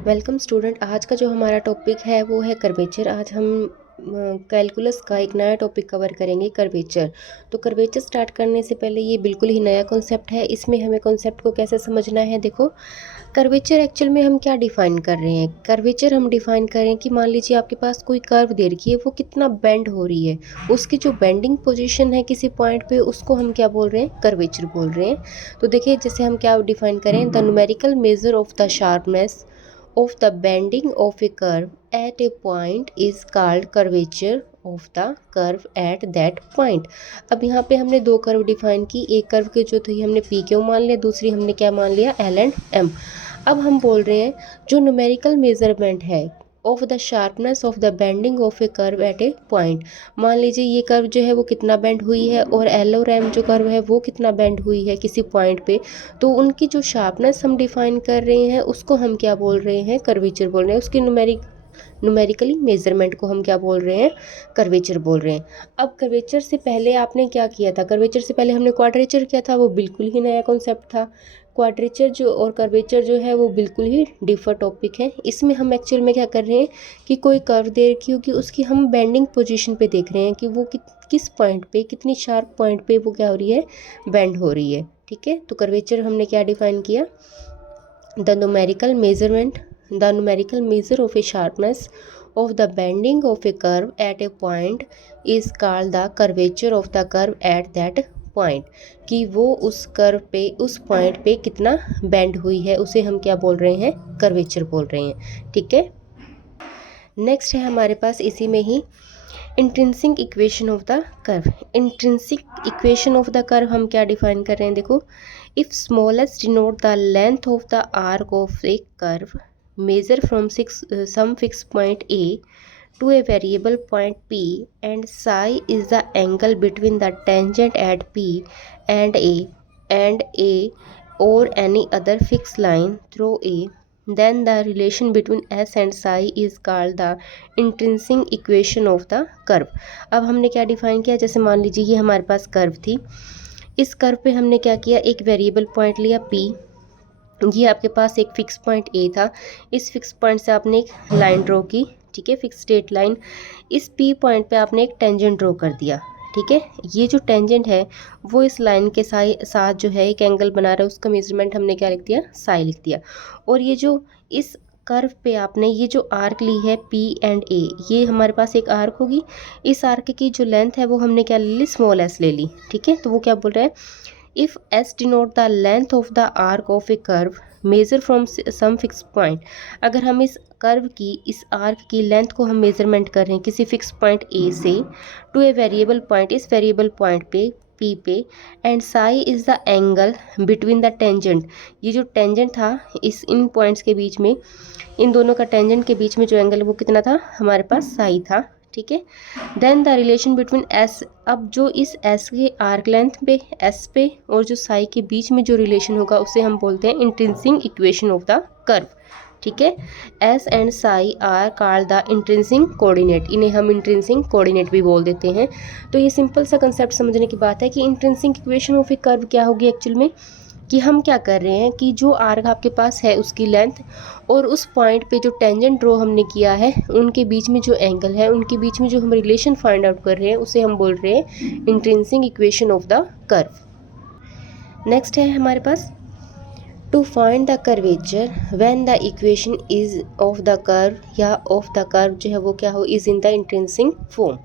Welcome student. आज का जो हमारा टॉपिक है वो है कर्वेचर। आज हम कैलकुलस का एक नया टॉपिक कवर करेंगे, कर्वेचर। तो कर्वेचर स्टार्ट करने से पहले ये बिल्कुल ही नया कॉन्सेप्ट है। इसमें हमें कॉन्सेप्ट को कैसे समझना है, देखो कर्वेचर एक्चुअल में हम क्या डिफ़ाइन कर रहे हैं। कर्वेचर हम डिफ़ाइन करें कि मान लीजिए आपके पास कोई कर्व दे रखी है, वो कितना बेंड हो रही है, उसकी जो बेंडिंग पोजीशन है किसी पॉइंट पे, उसको हम क्या बोल रहे हैं, कर्वेचर बोल रहे हैं। तो देखिए जैसे हम क्या डिफ़ाइन करें, the numerical measure of the sharpness of the bending of a curve at a point is called curvature of the curve at that point। अब यहाँ पे हमने दो कर्व डिफाइन की, एक कर्व के जो थी हमने पी क्यू मान लिया, दूसरी हमने क्या मान लिया, एल एंड एम। अब हम बोल रहे हैं जो न्यूमेरिकल मेजरमेंट है of the sharpness of the bending of a curve at a point. मान लीजिए ये कर्व जो है वो कितना बेंड हुई है और एल और एम जो कर्व है वो कितना बेंड हुई है किसी पॉइंट पे, तो उनकी जो शार्पनेस हम डिफाइन कर रहे हैं उसको हम क्या बोल रहे हैं, कर्वेचर बोल रहे हैं। उसकी न्यूमेरिकली मेजरमेंट को हम क्या बोल रहे हैं, कर्वेचर बोल रहे हैं। अब कर्वेचर से पहले आपने क्या किया था, कर्वेचर से पहले हमने क्वाड्रेचर किया था, वो बिल्कुल ही नया कॉन्सेप्ट था। क्वाड्रेचर जो और कर्वेचर जो है वो बिल्कुल ही डिफर टॉपिक है। इसमें हम एक्चुअल में क्या कर रहे हैं कि कोई कर्व दे रखी होगी, उसकी हम बेंडिंग पोजीशन पे देख रहे हैं कि वो किस पॉइंट पे, कितनी शार्प पॉइंट पे वो क्या हो रही है, बेंड हो रही है। ठीक है, तो कर्वेचर हमने क्या डिफाइन किया, the numerical measure of a sharpness of the bending of a curve at a point is called the curvature of the curve at that point। कि वो उस कर्व पे, उस पॉइंट पे कितना बेंड हुई है उसे हम क्या बोल रहे हैं, कर्वेचर बोल रहे हैं। ठीक है, नेक्स्ट है हमारे पास इसी में ही intrinsic equation of the curve. Intrinsic equation of the curve हम क्या डिफाइन कर रहे हैं, देखो if smallest denote the length of the arc of a curve measure from some fixed point A to a variable point P and psi is the angle between the tangent at P and A or any other fixed line through A, then the relation between S and psi is called the intrinsic equation of the curve। अब हमने क्या define किया, जैसे मान लीजिए ये हमारे पास curve थी, इस कर्व पे हमने क्या किया, एक वेरिएबल पॉइंट लिया P, ये आपके पास एक फिक्स पॉइंट ए था, इस फिक्स पॉइंट से आपने एक लाइन ड्रॉ की, ठीक है, फिक्स स्ट्रेट लाइन। इस पी पॉइंट पे आपने एक टेंजेंट ड्रॉ कर दिया, ठीक है। ये जो टेंजेंट है वो इस लाइन के साथ जो है एक एंगल बना रहा है, उसका मेजरमेंट हमने क्या लिख दिया, साई लिख दिया। और ये जो इस कर्व पे आपने ये जो आर्क ली है पी एंड ए, ये हमारे पास एक आर्क होगी, इस आर्क की जो लेंथ है वो हमने क्या ले ली, स्मॉल एस ले ली, ठीक है। तो वो क्या बोल रहा है, if s denote the length of the arc of a curve measure from some fixed point। अगर हम इस कर्व की, इस आर्क की लेंथ को हम मेजरमेंट कर रहे हैं किसी फिक्स पॉइंट ए से टू ए वेरिएबल पॉइंट, इस वेरिएबल पॉइंट पे पी पे, and Sai is the angle between the tangent. ये जो टेंजेंट था इस इन पॉइंट्स के बीच में, इन दोनों का टेंजेंट के बीच में जो एंगल वो कितना था, हमारे पास साई था, ठीक है। Then the relation between S, अब जो इस एस के आर्क लेंथ पे, एस पे और जो साई के बीच में जो रिलेशन होगा उसे हम बोलते हैं intrinsic equation of the curve, ठीक है। S and psi R called the intrinsic coordinate, इन्हें हम इंट्रिंसिक कोऑर्डिनेट भी बोल देते हैं। तो ये सिंपल सा कंसेप्ट समझने की बात है कि intrinsic equation of a curve क्या होगी एक्चुअल में, कि हम क्या कर रहे हैं कि जो आर्क आपके पास है उसकी लेंथ और उस पॉइंट पे जो टेंजेंट ड्रॉ हमने किया है उनके बीच में जो एंगल है, उनके बीच में जो हम रिलेशन फाइंड आउट कर रहे हैं उसे हम बोल रहे हैं intrinsic equation of the curve. Next है हमारे पास to find the curvature when the equation is of the curve, या ऑफ द कर्व जो है वो क्या हो, is in the intrinsic form.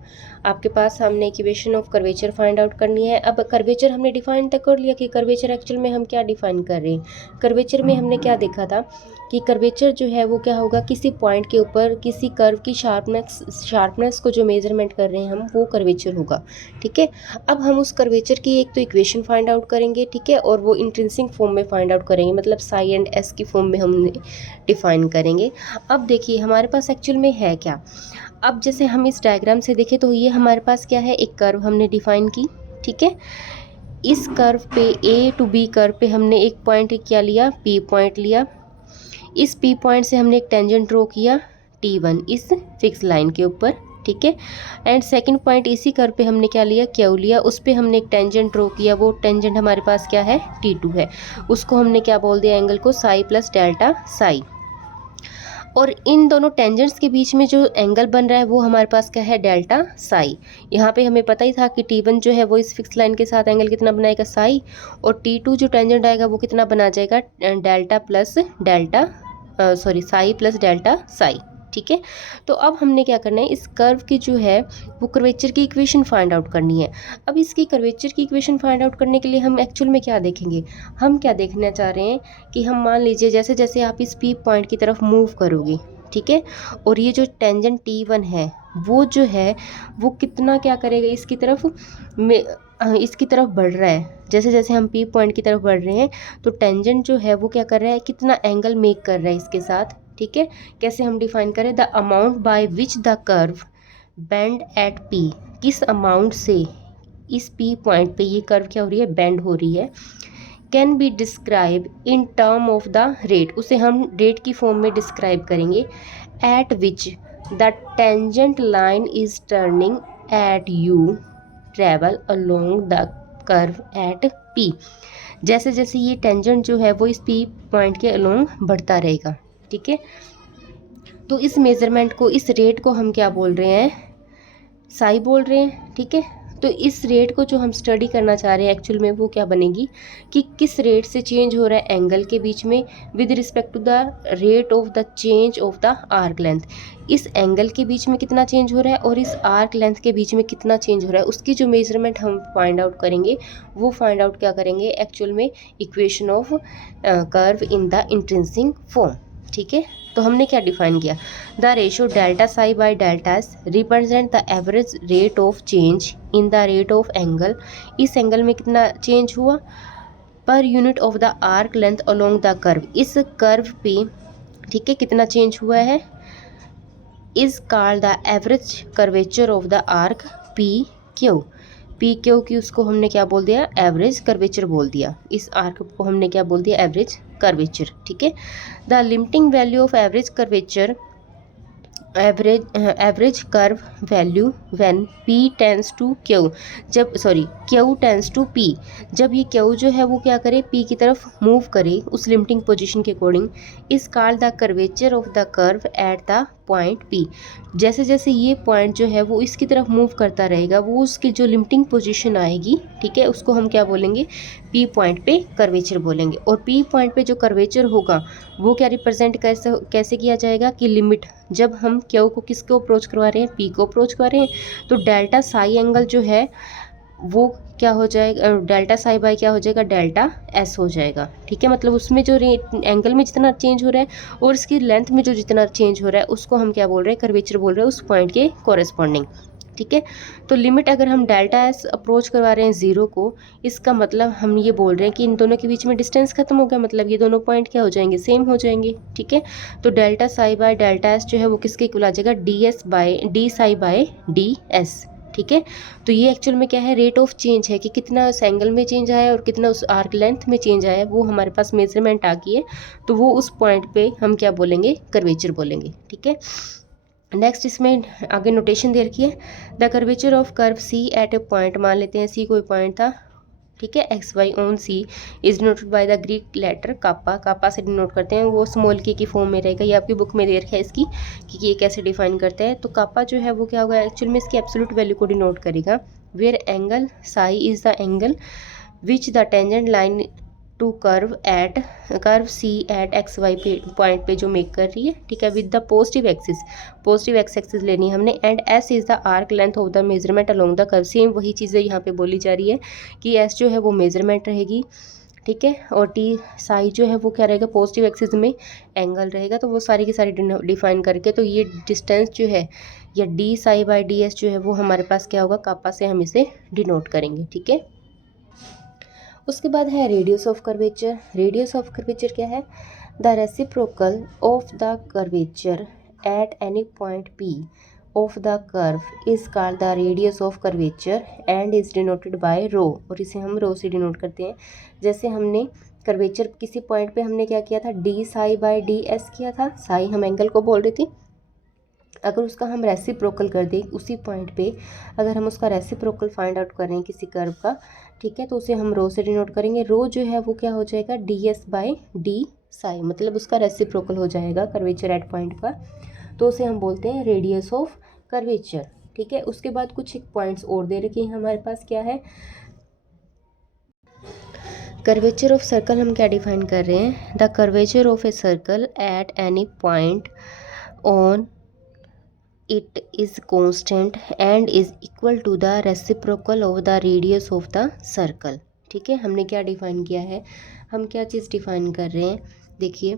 आपके पास हमने equation of curvature find out करनी है। अब कर्वेचर हमने डिफाइन तक कर लिया कि कर्वेचर एक्चुअल में हम क्या डिफाइन कर रहे हैं। कर्वेचर में हमने क्या देखा था कि कर्वेचर जो है वो क्या होगा, किसी पॉइंट के ऊपर किसी कर्व की शार्पनेस को जो मेजरमेंट कर रहे हैं हम, वो कर्वेचर होगा, ठीक है। अब हम उस कर्वेचर की एक तो इक्वेशन फाइंड आउट करेंगे, ठीक है, और वो इंट्रिंसिक फॉर्म में फाइंड आउट करेंगे, मतलब साई एंड एस की फॉर्म में हम डिफाइन करेंगे। अब देखिए हमारे पास एक्चुअल में है क्या, अब जैसे हम इस डायग्राम से देखें तो ये हमारे पास क्या है, एक कर्व हमने डिफाइन की, ठीक है। इस कर्व पे ए टू बी कर्व पे हमने एक पॉइंट क्या लिया, पी पॉइंट लिया, इस पी पॉइंट से हमने एक टेंजेंट ड्रॉ किया T1 इस फिक्स लाइन के ऊपर, ठीक है। एंड सेकंड पॉइंट इसी कर्व पे हमने क्या लिया, क्यू लिया, उस पे हमने एक टेंजेंट ड्रॉ किया, वो टेंजेंट हमारे पास क्या है, T2 है, उसको हमने क्या बोल दिया, एंगल को साई प्लस डेल्टा साई। और इन दोनों टेंजेंट्स के बीच में जो एंगल बन रहा है वो हमारे पास क्या है, डेल्टा साई। यहाँ पे हमें पता ही था कि T1 जो है वो इस फिक्स लाइन के साथ एंगल कितना बनाएगा, साई, और T2 जो टेंजेंट आएगा वो कितना बना जाएगा, delta plus delta Sai plus delta Sai. ठीक है, तो अब हमने क्या करना है, इस कर्व की जो है वो कर्वेचर की इक्वेशन फाइंड आउट करनी है। अब इसकी कर्वेचर की इक्वेशन फाइंड आउट करने के लिए हम एक्चुअल में क्या देखेंगे, हम क्या देखना चाह रहे हैं कि हम मान लीजिए जैसे जैसे आप इस P पॉइंट की तरफ मूव करोगे, ठीक है, और ये जो टेंजेंट T1 है वो जो है वो कितना क्या करेगा, इसकी तरफ इसकी तरफ बढ़ रहा है। जैसे जैसे हम P पॉइंट की तरफ बढ़ रहे हैं तो टेंजेंट जो है वो क्या कर रहा है, कितना एंगल मेक कर रहा है इसके साथ। ठीक है, कैसे हम डिफाइन करें, the amount by which the curve bend at P, किस अमाउंट से इस P पॉइंट पे ये कर्व क्या हो रही है, बेंड हो रही है, can be describe in term of the rate, उसे हम रेट की फॉर्म में डिस्क्राइब करेंगे, at which the tangent line is turning at you travel along the curve at P, जैसे जैसे ये टेंजेंट जो है वो इस P पॉइंट के अलोंग बढ़ता रहेगा। ठीक है, तो इस मेज़रमेंट को, इस रेट को हम क्या बोल रहे हैं, साई बोल रहे हैं। ठीक है, तो इस रेट को जो हम स्टडी करना चाह रहे हैं एक्चुअल में वो क्या बनेगी कि किस रेट से चेंज हो रहा है एंगल के बीच में with respect to the rate of the change of the arc length, इस एंगल के बीच में कितना चेंज हो रहा है और इस आर्क लेंथ के बीच में कितना चेंज हो रहा है, उसकी जो मेजरमेंट हम फाइंड आउट करेंगे वो फाइंड आउट क्या करेंगे एक्चुअल में, equation of curve in the intrinsic form. ठीक है, तो हमने क्या डिफाइन किया, the ratio delta psi by delta S represent the average rate of change in the rate of angle, इस एंगल में कितना चेंज हुआ per unit of the arc length along the curve, इस कर्व पे ठीक है कितना चेंज हुआ है, is called the average curvature of the arc P Q, P Q की उसको हमने क्या बोल दिया, एवरेज कर्वेचर बोल दिया, इस आर्क को हमने क्या बोल दिया, एवरेज कर्वेचर। ठीक है, the limiting value of average curvature, average curve value when P tends to Q, जब Q टेंस टू P, जब ये Q जो है वो क्या करे, P की तरफ मूव करे उस लिमिटिंग पोजीशन के अकॉर्डिंग, इस called the curvature of the curve at the point P, जैसे जैसे ये पॉइंट जो है वो इसकी तरफ मूव करता रहेगा वो उसकी जो लिमिटिंग पोजीशन आएगी, ठीक है, उसको हम क्या बोलेंगे, P पॉइंट पे कर्वेचर बोलेंगे। और P पॉइंट पे जो कर्वेचर होगा वो क्या रिप्रेजेंट कैसे किया जाएगा कि लिमिट, जब हम Q को किसको अप्रोच करवा रहे हैं, P को अप्रोच करवा रहे हैं, तो डेल्टा साई एंगल जो है वो क्या हो जाएगा, डेल्टा साई बाय क्या हो जाएगा, डेल्टा एस हो जाएगा। ठीक है, मतलब उसमें जो एंगल में जितना चेंज हो रहा है और इसकी लेंथ में जो जितना चेंज हो रहा है उसको हम क्या बोल रहे हैं, कर्वेचर बोल रहे हैं उस पॉइंट के कॉरेस्पॉन्डिंग। ठीक है, तो लिमिट अगर हम डेल्टा एस अप्रोच करवा रहे हैं ज़ीरो को, इसका मतलब हम ये बोल रहे हैं कि इन दोनों के बीच में डिस्टेंस खत्म हो गया, मतलब ये दोनों पॉइंट क्या हो जाएंगे, सेम हो जाएंगे। ठीक है, तो delta psi by delta S जो है वो किसके इक्वल आ जाएगा, D psi by D S. ठीक है, तो ये एक्चुअल में क्या है, रेट ऑफ चेंज है कि कितना उस एंगल में चेंज आया और कितना उस आर्क लेंथ में चेंज आया, वो हमारे पास मेजरमेंट आ गई है, तो वो उस पॉइंट पे हम क्या बोलेंगे, कर्वेचर बोलेंगे। ठीक है, नेक्स्ट इसमें आगे नोटेशन दे रखी है, the curvature of curve C at a point, मान लेते हैं सी कोई पॉइंट था, ठीक है, X Y on C is denoted by the Greek letter kappa, kappa से डिनोट करते हैं, वो स्मॉल के की फॉर्म में रहेगा, ये आपकी बुक में दे रखा है इसकी कि ये कैसे डिफाइन करते हैं। तो कापा जो है वो क्या होगा, एक्चुअल में इसकी एब्सोल्यूट वैल्यू को डिनोट करेगा, where angle psi is the angle which the tangent line to curve C at X Y पे पॉइंट पे जो मेक कर रही है। ठीक है, with the positive X axis लेनी है हमने, and S is the arc length of the measurement along the curve, same वही चीज़ें यहाँ पे बोली जा रही है कि एस जो है वो मेजरमेंट रहेगी। ठीक है, और टी साई जो है वो क्या रहेगा, पॉजिटिव एक्सिस में एंगल रहेगा, तो वो सारी की सारी डिफाइन करके, तो ये डिस्टेंस जो है या D psi by D s जो है वो हमारे पास क्या होगा, कापा से हम इसे डिनोट करेंगे। ठीक है, उसके बाद है radius of curvature. Radius of curvature क्या है, the reciprocal of the curvature at any point P of the curve is called the radius of curvature and is denoted by rho, और इसे हम रो से डिनोट करते हैं। जैसे हमने कर्वेचर किसी पॉइंट पे हमने क्या किया था, D psi by D S किया था, साई हम एंगल को बोल रही थी, अगर उसका हम रेसिप्रोकल कर दें उसी पॉइंट पे, अगर हम उसका रेसिप्रोकल फाइंड आउट करें किसी कर्व का, ठीक है, तो उसे हम रो से डिनोट करेंगे। रो जो है वो क्या हो जाएगा, D S by D psi, मतलब उसका रेसिप्रोकल हो जाएगा कर्वेचर एट पॉइंट का, तो उसे हम बोलते हैं रेडियस ऑफ कर्वेचर। ठीक है, उसके बाद कुछ पॉइंट्स और दे रखे हैं हमारे पास, क्या है, कर्वेचर ऑफ सर्कल हम क्या डिफाइन कर रहे हैं, the curvature of a circle at any point on it is constant and is equal to the reciprocal of the radius of the circle। ठीक है, हमने क्या डिफाइन किया है, हम क्या चीज़ डिफाइन कर रहे हैं, देखिए,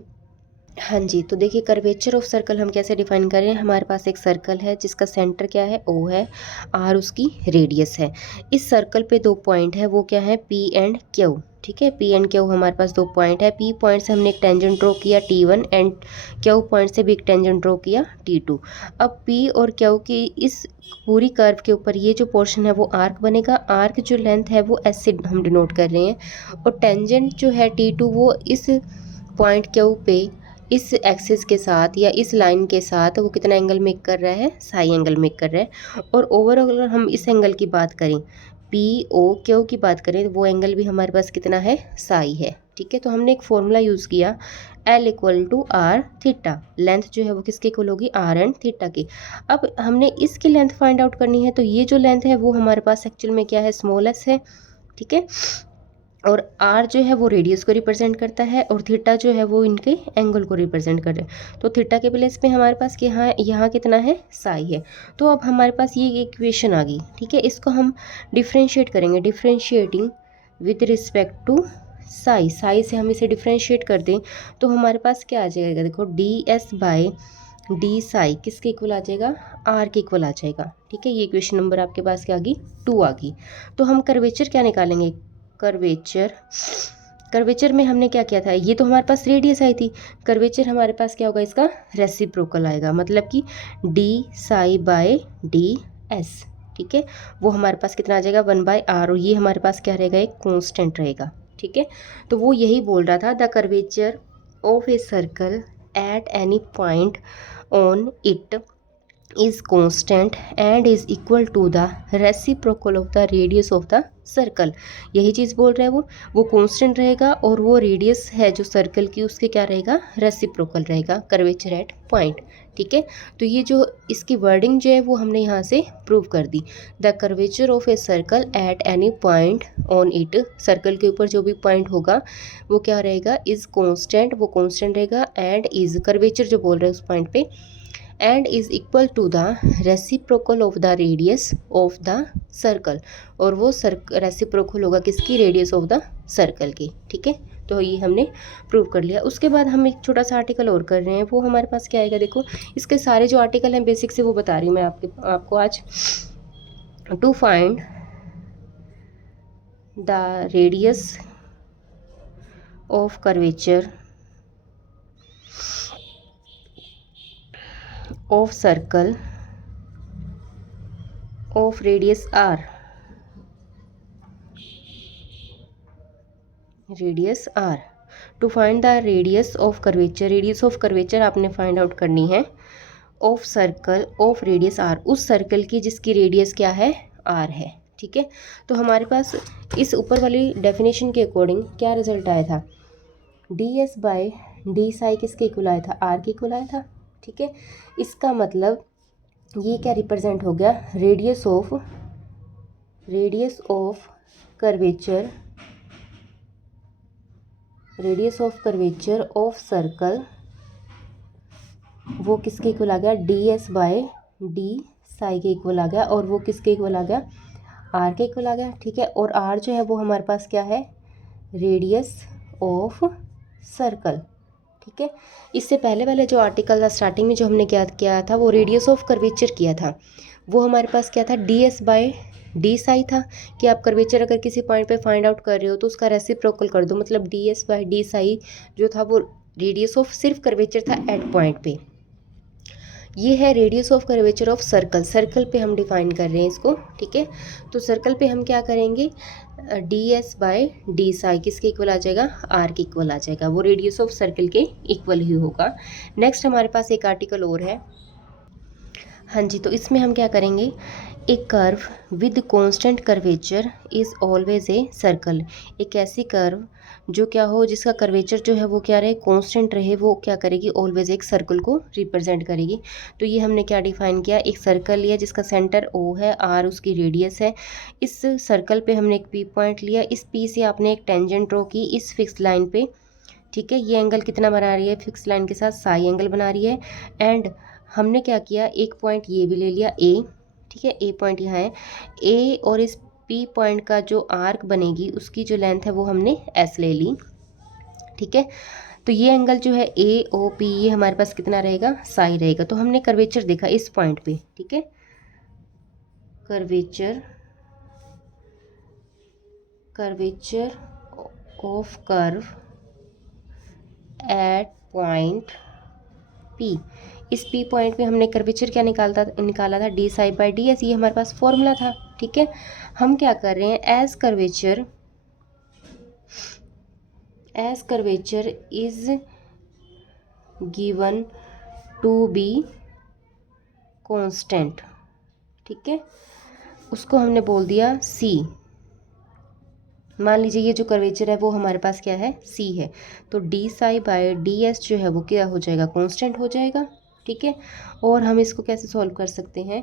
हाँ जी, तो देखिए कर्वेचर ऑफ सर्कल हम कैसे डिफाइन कर रहे हैं, हमारे पास एक सर्कल है जिसका सेंटर क्या है, ओ है, आर उसकी रेडियस है। इस सर्कल पे दो पॉइंट है, वो क्या है, पी एंड क्यू। ठीक है, पी एंड क्यू हमारे पास दो पॉइंट है, पी पॉइंट से हमने एक टेंजेंट ड्रॉ किया T1 एंड क्यू पॉइंट से भी एक टेंजेंट ड्रॉ किया T2। अब पी और क्यू की इस पूरी कर्व के ऊपर ये जो पोर्शन है वो आर्क बनेगा, आर्क जो लेंथ है वो एस से हम डिनोट कर रहे हैं, और टेंजेंट जो है T2 वो इस पॉइंट क्यू पे इस एक्सिस के साथ या इस लाइन के साथ वो कितना एंगल मेक कर रहा है, साई एंगल मेक कर रहा है। और ओवरऑल अगर हम इस एंगल की बात करें, पी ओ क्यू की बात करें, तो वो एंगल भी हमारे पास कितना है, साई है। ठीक है, तो हमने एक फॉर्मूला यूज़ किया, L equal to r theta, length जो है वो किसके इक्वल होगी, आर एंड थीटा की। अब हमने इसकी लेंथ फाइंड आउट करनी है, तो ये जो लेंथ है वो हमारे पास एक्चुअल में क्या है, स्मॉल एस है। ठीक है, और आर जो है वो रेडियस को रिप्रेजेंट करता है, और थीटा जो है वो इनके एंगल को रिप्रेजेंट कर रहे हैं। तो थीटा के प्लेस पे हमारे पास यहाँ कितना है, साई है। तो अब हमारे पास ये इक्वेशन आ गई। ठीक है, इसको हम डिफ्रेंशिएट करेंगे, differentiating with respect to psi, psi से हम इसे डिफ्रेंशिएट कर दें तो हमारे पास क्या आ जाएगा, देखो D S by d psi किसके इक्वल आ जाएगा, आर के इक्वल आ जाएगा। ठीक है, ये इक्वेशन नंबर आपके पास क्या आ गई, 2 आ गई। तो हम कर्वेचर क्या निकालेंगे, कर्वेचर में हमने क्या किया था, ये तो हमारे पास रेडियस आई थी, कर्वेचर हमारे पास क्या होगा, इसका रेसिप्रोकल आएगा, मतलब कि d psi by D S. ठीक है, वो हमारे पास कितना आ जाएगा, 1/r, और ये हमारे पास क्या रहेगा, एक कांस्टेंट रहेगा। ठीक है, तो वो यही बोल रहा था, the curvature of a circle at any point on it is constant and is equal to the reciprocal of the radius of the circle. यही चीज़ बोल रहा है वो कांस्टेंट रहेगा, और वो रेडियस है जो सर्कल की उसके क्या रहेगा, रेसिप्रोकल रहेगा कर्वेचर एट पॉइंट। ठीक है, तो ये जो इसकी वर्डिंग जो है वो हमने यहाँ से प्रूव कर दी, the curvature of a circle at any point on it, circle के ऊपर जो भी पॉइंट होगा वो क्या रहेगा, इज़ कांस्टेंट, वो कांस्टेंट रहेगा, एंड इज़ कर्वेचर जो बोल रहे हैं उस पॉइंट पे, and is equal to the reciprocal of the radius of the circle, और वो रेसिप्रोकल होगा किसकी, रेडियस ऑफ द सर्कल की। ठीक है, तो ये हमने प्रूव कर लिया। उसके बाद हम एक छोटा सा आर्टिकल और कर रहे हैं, वो हमारे पास क्या आएगा, देखो इसके सारे जो आर्टिकल हैं बेसिक से वो बता रही हूँ मैं आपको आज। To find the radius of curvature of circle of radius r, radius r, to find the radius of curvature, radius of curvature आपने find out करनी है, of circle of radius r, उस सर्कल की जिसकी रेडियस क्या है, r है। ठीक है, तो हमारे पास इस ऊपर वाली डेफिनेशन के अकॉर्डिंग क्या रिजल्ट आया था, d S by d psi किसके इक्वल आया था, आर के इक्वल आया था। ठीक है, इसका मतलब ये क्या रिप्रेजेंट हो गया, radius of curvature, radius of curvature of circle वो किसके इक्वल आ गया, d S by D psi के इक्वल आ गया, और वो किसके इक्वल आ गया, आर के इक्वल आ गया। ठीक है, और आर जो है वो हमारे पास क्या है, रेडियस ऑफ सर्कल। ठीक है, इससे पहले वाले जो आर्टिकल था स्टार्टिंग में जो हमने क्या किया था, वो रेडियस ऑफ कर्वेचर किया था, वो हमारे पास क्या था, d S by D psi था, कि आप कर्वेचर अगर किसी पॉइंट पे फाइंड आउट कर रहे हो तो उसका रेसिप्रोकल कर दो, मतलब d S by D psi जो था वो रेडियस ऑफ सिर्फ कर्वेचर था एट पॉइंट पे। ये है radius of curvature of circle, circle पे हम डिफाइन कर रहे हैं इसको। ठीक है, तो सर्कल पे हम क्या करेंगे, d S by D psi किसके इक्वल आ जाएगा, आर के इक्वल आ जाएगा, वो रेडियस ऑफ सर्कल के इक्वल ही होगा। नेक्स्ट हमारे पास एक आर्टिकल और है, हाँ जी, तो इसमें हम क्या करेंगे, एक curve with constant curvature is always a circle, एक ऐसी कर्व जो क्या हो, जिसका कर्वेचर जो है वो क्या रहे, कांस्टेंट रहे, वो क्या करेगी, ऑलवेज एक सर्कल को रिप्रेजेंट करेगी। तो ये हमने क्या डिफाइन किया, एक सर्कल लिया जिसका सेंटर O है, R उसकी रेडियस है। इस सर्कल पे हमने एक P पॉइंट लिया, इस P से आपने एक टेंजेंट ड्रॉ की इस फिक्स लाइन पे, ठीक है। ये एंगल कितना बना रही है, फिक्स लाइन के साथ साई एंगल बना रही है। एंड हमने क्या किया, एक पॉइंट ये भी ले लिया A, ठीक है, A पॉइंट यहाँ है। A और इस P पॉइंट का जो आर्क बनेगी उसकी जो लेंथ है वो हमने S ले ली, ठीक है। तो ये एंगल जो है AOP ये हमारे पास कितना रहेगा, साई रहेगा। तो हमने कर्वेचर देखा इस पॉइंट पे, ठीक है, curvature of curve at point P। इस P पॉइंट पे हमने कर्वेचर क्या निकाला था, D psi by D S, ये हमारे पास फॉर्मूला था, ठीक है। हम क्या कर रहे हैं, as curvature is given to be constant, ठीक है, उसको हमने बोल दिया C। मान लीजिए ये जो कर्वेचर है वो हमारे पास क्या है, C है। तो d psi by D s जो है वो क्या हो जाएगा, कांस्टेंट हो जाएगा, ठीक है। और हम इसको कैसे सॉल्व कर सकते हैं,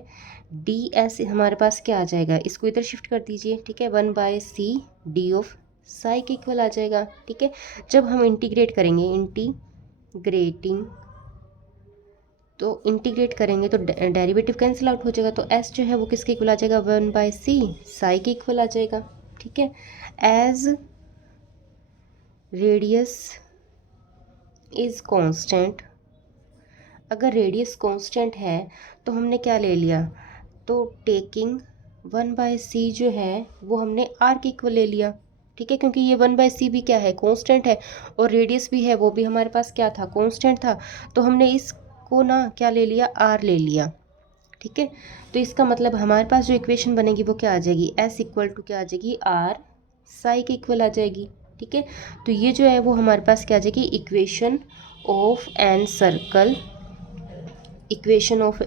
डी एस हमारे पास क्या आ जाएगा, इसको इधर शिफ्ट कर दीजिए, ठीक है, 1/c डी ऑफ साई के इक्वल आ जाएगा, ठीक है। जब हम इंटीग्रेट करेंगे, तो इंटीग्रेट करेंगे तो डेरिवेटिव कैंसिल आउट हो जाएगा। तो s जो है वो किसके इक्वल आ जाएगा, 1/c साई के इक्वल आ जाएगा, ठीक है। एज रेडियस इज कांस्टेंट, अगर रेडियस कांस्टेंट है तो हमने क्या ले लिया, तो टेकिंग 1/c जो है वो हमने r के इक्वल ले लिया, ठीक है, क्योंकि ये 1/c भी क्या है, कांस्टेंट है, और रेडियस भी है वो भी हमारे पास क्या था, कांस्टेंट था। तो हमने इसको ना क्या ले लिया, r ले लिया, ठीक है। तो इसका मतलब हमारे पास जो इक्वेशन बनेगी वो क्या आ जाएगी, s इक्वल टू क्या आ जाएगी, r साई के इक्वल आ जाएगी, ठीक है। तो ये जो है वो हमारे पास क्या आ जाएगी, equation of an circle, equation of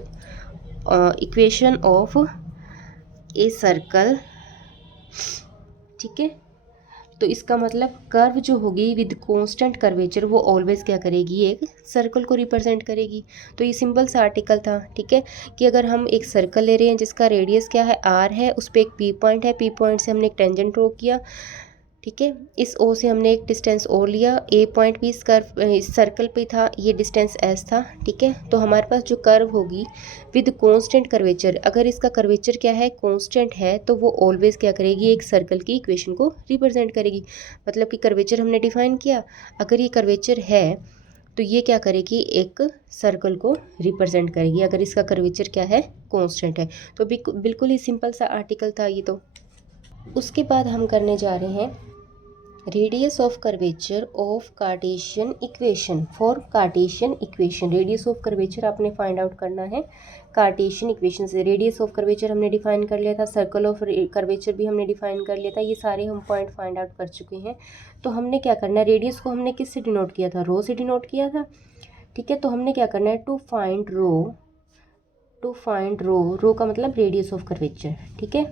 a circle, ठीक है। तो इसका मतलब कर्व जो होगी विद कांस्टेंट कर्वेचर वो ऑलवेज क्या करेगी, एक सर्कल को रिप्रेजेंट करेगी। तो ये सिंपल सा आर्टिकल था, ठीक है, कि अगर हम एक सर्कल ले रहे हैं जिसका रेडियस क्या है, r है, उस पर एक P पॉइंट है, P पॉइंट से हमने एक टेंजेंट ड्रॉ किया, ठीक है। इस O से हमने एक डिस्टेंस और लिया, A पॉइंट भी इस सर्कल पे था, ये डिस्टेंस S था, ठीक है। तो हमारे पास जो कर्व होगी विद कांस्टेंट कर्वेचर, अगर इसका कर्वेचर क्या है, कांस्टेंट है, तो वो ऑलवेज क्या करेगी, एक सर्कल की इक्वेशन को रिप्रेजेंट करेगी। मतलब कि कर्वेचर हमने डिफाइन किया, अगर ये कर्वेचर है तो ये क्या करेगी, एक सर्कल को रिप्रेजेंट करेगी, अगर इसका कर्वेचर क्या है, कांस्टेंट है। तो बिल्कुल ही सिंपल सा आर्टिकल था ये। तो उसके बाद हम करने जा रहे हैं radius of curvature of Cartesian equation, for Cartesian equation. Radius of curvature आपने फाइंड आउट करना है कार्टेशियन इक्वेशन से। रेडियस ऑफ कर्वेचर हमने डिफाइन कर लिया था, सर्कल ऑफ कर्वेचर भी हमने डिफाइन कर लिया था, ये सारे हम पॉइंट फाइंड आउट कर चुके हैं। तो हमने क्या करना है, रेडियस को हमने किससे डिनोट किया था, रो से डिनोट किया था, ठीक है। तो हमने क्या करना है, टू फाइंड रो का मतलब रेडियस ऑफ कर्वेचर, ठीक है।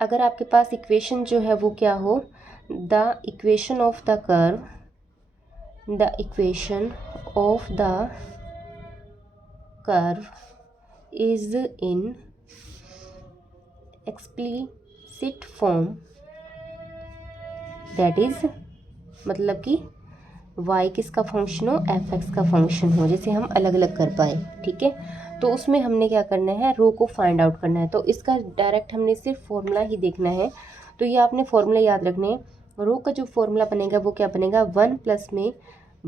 अगर आपके पास इक्वेशन जो है वो क्या हो, the equation of the curve is in explicit form, that is मतलब कि y किसका फंक्शन हो, fx का फंक्शन हो, जैसे हम अलग अलग कर पाए, ठीक है। तो उसमें हमने क्या करना है, रो को फाइंड आउट करना है। तो इसका डायरेक्ट हमने सिर्फ फॉर्मूला ही देखना है। तो ये आपने फॉर्मूला याद रखने हैं। रो का जो फॉर्मूला बनेगा वो क्या बनेगा, 1 प्लस में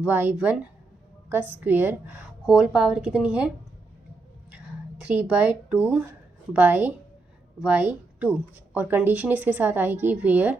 y1 का स्क्वायर होल पावर कितनी है, 3/2 बाय y2, और कंडीशन इसके साथ आएगी वेयर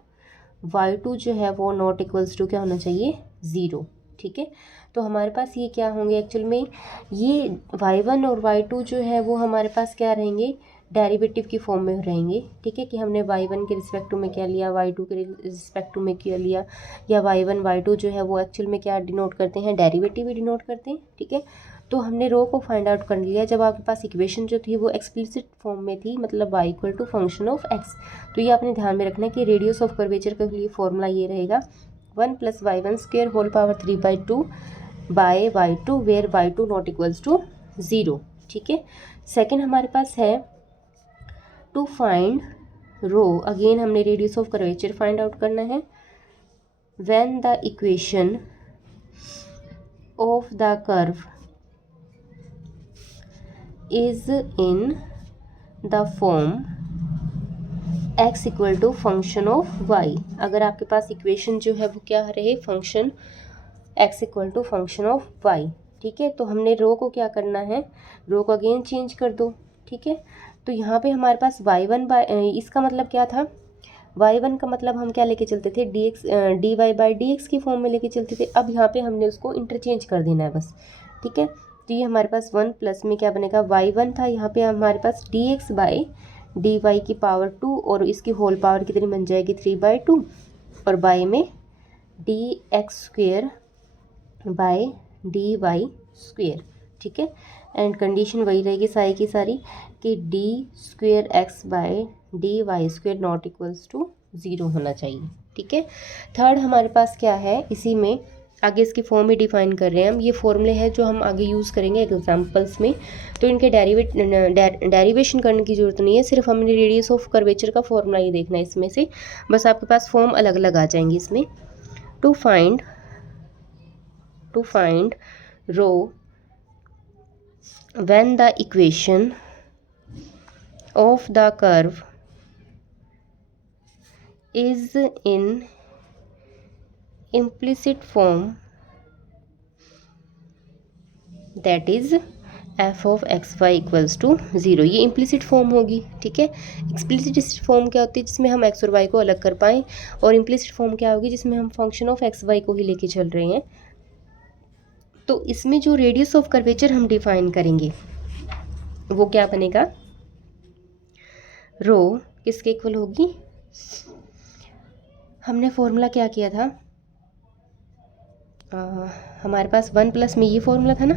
y2 जो है वो नॉट इक्वल्स टू क्या होना चाहिए, 0, ठीक है। तो हमारे पास ये क्या होंगे, एक्चुअल में ये y1 और y2 जो है वो हमारे पास क्या रहेंगे, डेरिवेटिव की फॉर्म में रहेंगे, ठीक है, कि हमने y1 के रिस्पेक्ट में क्या लिया, y2 के रिस्पेक्ट में क्या लिया, या y1 y2 जो है वो एक्चुअल में क्या डिनोट करते हैं, डेरिवेटिव ही डिनोट करते हैं, ठीक है। तो हमने रो को फाइंड आउट कर लिया जब आपके पास इक्वेशन जो थी वो एक्सप्लिसिट फॉर्म में थी, मतलब y = फंक्शन ऑफ x। तो ये आपने ध्यान में रखना है कि रेडियस ऑफ कर्वेचर के लिए फॉर्मूला ये रहेगा 1 + y1² whole power 3/2 by y2 where y2 not equals to 0। ठीक है, सेकेंड हमारे पास है टू फाइंड रो, अगेन हमने radius of curvature find out करना है। When the equation of the curve is in the form x equal to function of y, अगर आपके पास इक्वेशन जो है वो क्या रहे, function x equal to function of y। ठीक है, तो हमने रो को क्या करना है, रो को अगेन चेंज कर दो। ठीक है, तो यहाँ पे हमारे पास y1 बाय, इसका मतलब क्या था, y1 का मतलब हम क्या लेके चलते थे, dy बाई dx की फॉर्म में लेके चलते थे। अब यहाँ पे हमने उसको इंटरचेंज कर देना है बस। ठीक है, तो ये हमारे पास 1 प्लस में क्या बनेगा, y1 था, यहाँ पे हमारे पास dx बाई dy की पावर 2 और इसकी होल पावर कितनी बन जाएगी 3/2 और बाई में dx² बाय dy²। ठीक है, एंड कंडीशन वही रहेगी सारी की सारी कि d² bye dy² not equals to 0 होना चाहिए। ठीक है, थर्ड हमारे पास क्या है, इसी में आगे इसकी फॉर्म ही डिफाइन कर रहे हैं हम। ये फॉर्मूले हैं जो हम आगे यूज़ करेंगे एग्जाम्पल्स में, तो इनके डेरिवेशन करने की ज़रूरत नहीं है, सिर्फ हमने रेडियस ऑफ कर्वेचर का फॉर्मूला ही देखना है इसमें से, बस आपके पास फॉर्म अलग अलग आ जाएंगे इसमें। To find rho when the equation of the curve is in implicit form, that is f of xy equals to 0। ये इम्प्लिसिट फॉर्म होगी। ठीक है, एक्सप्लिसिट फॉर्म क्या होती है, जिसमें हम x और y को अलग कर पाएँ, और इम्प्लिसिट फॉर्म क्या होगी, जिसमें हम फंक्शन ऑफ एक्स वाई को ही लेके चल रहे हैं। तो इसमें जो रेडियस ऑफ कर्वेचर हम डिफाइन करेंगे वो क्या बनेगा, रो किसके इक्वल होगी, हमने फॉर्मूला क्या किया था, हमारे पास 1 प्लस में ये फॉर्मूला था ना,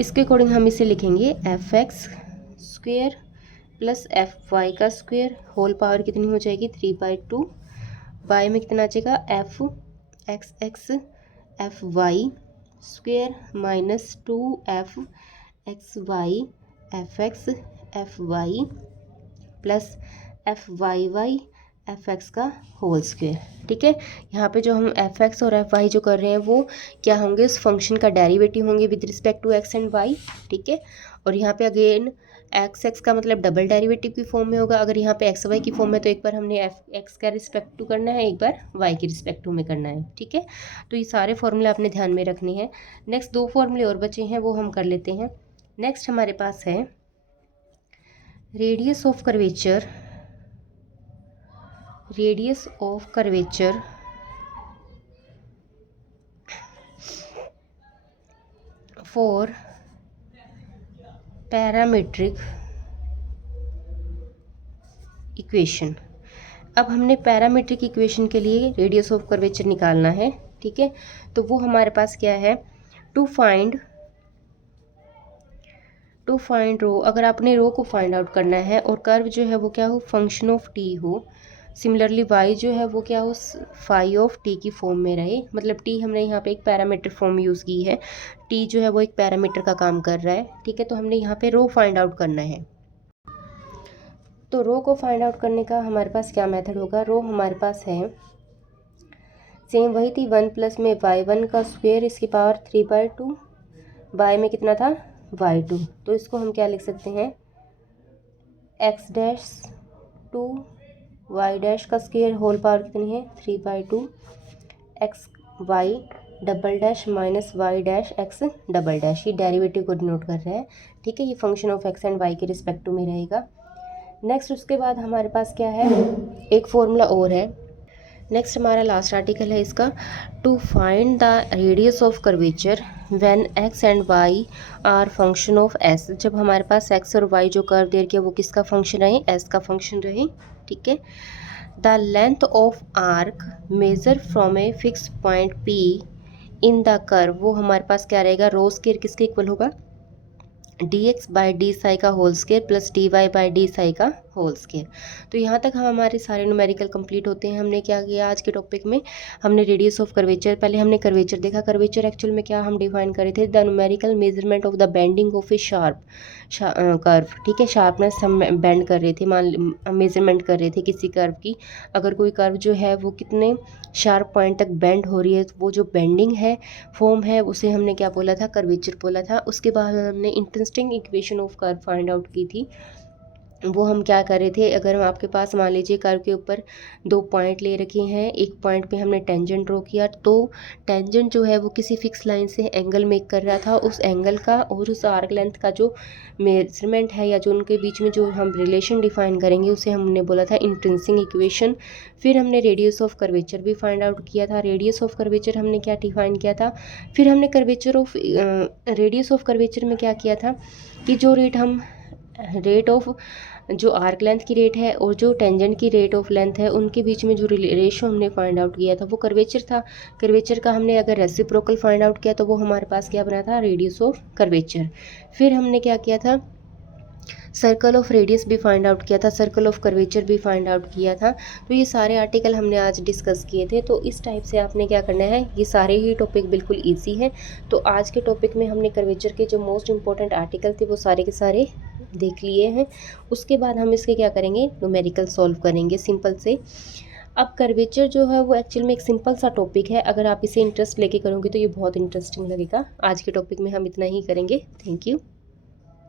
इसके अकॉर्डिंग हम इसे लिखेंगे fx² plus fy² whole power कितनी हो जाएगी 3/2 बाय में कितना आ जाएगा fxx fy² minus 2fxy fx fy plus fyy fx का होल स्क्वायर। ठीक है, यहाँ पे जो हम fx और fy जो कर रहे हैं वो क्या होंगे, उस फंक्शन का डेरिवेटिव होंगे with respect to x and y। ठीक है, और यहाँ पे अगेन x का मतलब डबल डेरिवेटिव की फॉर्म में होगा, अगर यहाँ पे x y की फॉर्म में तो एक बार हमने x का रिस्पेक्ट टू करना है, एक बार y की रिस्पेक्ट टू में करना है। ठीक है, तो ये सारे फॉर्मूले आपने ध्यान में रखने हैं। नेक्स्ट 2 फॉर्मूले और बचे हैं, वो हम कर लेते हैं। नेक्स्ट हमारे पास है radius of curvature for parametric equation. अब हमने पैरामीट्रिक इक्वेशन के लिए रेडियस ऑफ कर्वेचर निकालना है। ठीक है, तो वो हमारे पास क्या है, टू फाइंड रो, अगर आपने रो को फाइंड आउट करना है और कर्व जो है वो क्या हो, फंक्शन ऑफ टी हो, सिमिलरली y जो है वो क्या हो, फाई ऑफ टी की फॉर्म में रहे, मतलब t हमने यहाँ पे एक पैरामीटर फॉर्म यूज़ की है, t जो है वो एक पैरामीटर का काम कर रहा है। ठीक है, तो हमने यहाँ पे रो फाइंड आउट करना है। तो रो को फाइंड आउट करने का हमारे पास क्या मेथड होगा, रो हमारे पास है सेम वही थी, 1 प्लस में y1 का स्क्वायर इसकी पावर 3/2 बाय में कितना था y2, तो इसको हम क्या लिख सकते हैं, x' 2 y' का स्क्वायर होल पावर कितनी है 3/2 xy double dash minus y' x double dash, ये डेरिवेटिव को डिनोट कर रहा है। ठीक है, ये function of x and y के रिस्पेक्ट टू में रहेगा। नेक्स्ट उसके बाद हमारे पास क्या है, एक फॉर्मूला और है। नेक्स्ट हमारा लास्ट आर्टिकल है इसका, to find the radius of curvature when x and y are function of s। जब हमारे पास x और y जो कर्व दे रखे वो किसका फंक्शन रहे, s का फंक्शन रहे। ठीक है, the length of arc measure from a fix point p in the curve, वो हमारे पास क्या रहेगा, रो स्क्वायर किसके इक्वल होगा, dx बाई डी साई का whole square plus dy by d psi का होल स्केयर। तो यहाँ तक हमारे सारे न्यूमेरिकल कंप्लीट होते हैं। हमने क्या किया आज के टॉपिक में, हमने रेडियस ऑफ कर्वेचर, पहले हमने कर्वेचर देखा। कर्वेचर एक्चुअल में क्या हम डिफाइन करे थे, the numerical measurement of the bending of A sharp curve. ठीक है, शार्पनेस हम बेंड कर रहे थे, मेजरमेंट कर रहे थे किसी कर्व की। अगर कोई कर्व जो है वो कितने शार्प पॉइंट तक बेंड हो रही है, तो वो जो बेंडिंग है फॉर्म है उसे हमने क्या बोला था, कर्वेचर बोला था। उसके बाद हमने interesting equation of curve find out की थी। वो हम क्या कर रहे थे, अगर हम आपके पास मान लीजिए कर्व के ऊपर 2 पॉइंट ले रखे हैं, एक पॉइंट पे हमने टेंजेंट ड्रॉ किया, तो टेंजेंट जो है वो किसी फिक्स लाइन से एंगल मेक कर रहा था। उस एंगल का और उस आर्क लेंथ का जो मेजरमेंट है या जो उनके बीच में जो हम रिलेशन डिफाइन करेंगे उसे हमने बोला था इंट्रिंसिक इक्वेशन। फिर हमने रेडियस ऑफ कर्वेचर भी फाइंड आउट किया था। रेडियस ऑफ कर्वेचर हमने क्या डिफाइन किया था, फिर हमने रेडियस ऑफ कर्वेचर में क्या किया था कि जो रेट ऑफ जो आर्क लेंथ की रेट है और जो टेंजेंट की रेट ऑफ लेंथ है उनके बीच में जो रेशो हमने फाइंड आउट किया था वो कर्वेचर था। कर्वेचर का हमने अगर रेसिप्रोकल फाइंड आउट किया तो वो हमारे पास क्या बना था, रेडियस ऑफ कर्वेचर। फिर हमने क्या किया था, सर्कल ऑफ रेडियस भी फाइंड आउट किया था, सर्कल ऑफ कर्वेचर भी फाइंड आउट किया था। तो ये सारे आर्टिकल हमने आज डिस्कस किए थे। तो इस टाइप से आपने क्या करना है, ये सारे ही टॉपिक बिल्कुल ईजी हैं। तो आज के टॉपिक में हमने कर्वेचर के जो मोस्ट इंपॉर्टेंट आर्टिकल थे वो सारे के सारे देख लिए हैं। उसके बाद हम इसके क्या करेंगे, न्यूमेरिकल सॉल्व करेंगे सिंपल से। अब कर्वेचर जो है वो एक्चुअल में एक सिंपल सा टॉपिक है, अगर आप इसे इंटरेस्ट लेके करोगे तो ये बहुत इंटरेस्टिंग लगेगा। आज के टॉपिक में हम इतना ही करेंगे। Thank you.